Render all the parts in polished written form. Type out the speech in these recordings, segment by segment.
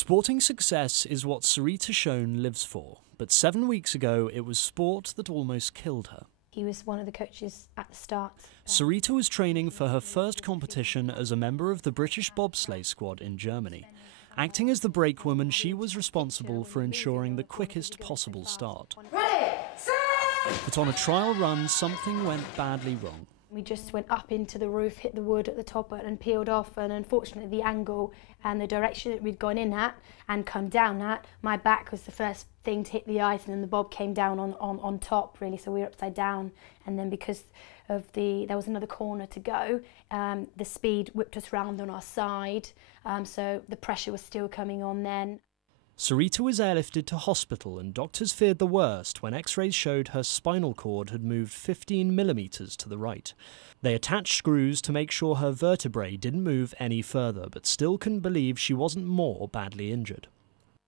Sporting success is what Serita Shone lives for, but 7 weeks ago it was sport that almost killed her. He was one of the coaches at the start. Serita was training for her first competition as a member of the British bobsleigh squad in Germany. Acting as the brakewoman, she was responsible for ensuring the quickest possible start. Ready, set! But on a trial run, something went badly wrong. We just went up into the roof, hit the wood at the top and peeled off, and unfortunately the angle and the direction that we'd gone in at and come down at, my back was the first thing to hit the ice, and then the bob came down on top really, so we were upside down, and then because of there was another corner to go, the speed whipped us round on our side, so the pressure was still coming on then. Serita was airlifted to hospital and doctors feared the worst when x-rays showed her spinal cord had moved 15 millimetres to the right. They attached screws to make sure her vertebrae didn't move any further, but still couldn't believe she wasn't more badly injured.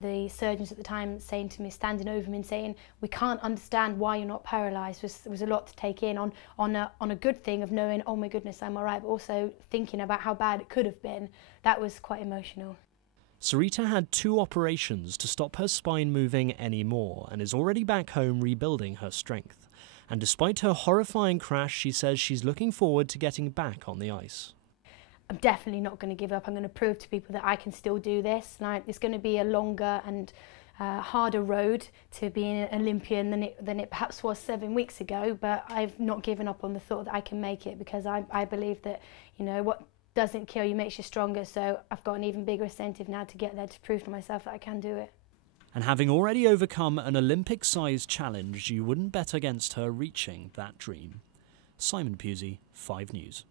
The surgeons at the time saying to me, standing over me and saying, "We can't understand why you're not paralysed," was a lot to take in on a good thing of knowing, oh my goodness, I'm all right, but also thinking about how bad it could have been. That was quite emotional. Serita had 2 operations to stop her spine moving anymore and is already back home rebuilding her strength. And despite her horrifying crash, she says she's looking forward to getting back on the ice. I'm definitely not going to give up. I'm going to prove to people that I can still do this. Like, it's going to be a longer and harder road to being an Olympian than it perhaps was 7 weeks ago, but I've not given up on the thought that I can make it, because I believe that, you know, what doesn't kill you makes you stronger, so I've got an even bigger incentive now to get there, to prove to myself that I can do it. And having already overcome an Olympic-sized challenge, you wouldn't bet against her reaching that dream. Simon Pusey, 5 News.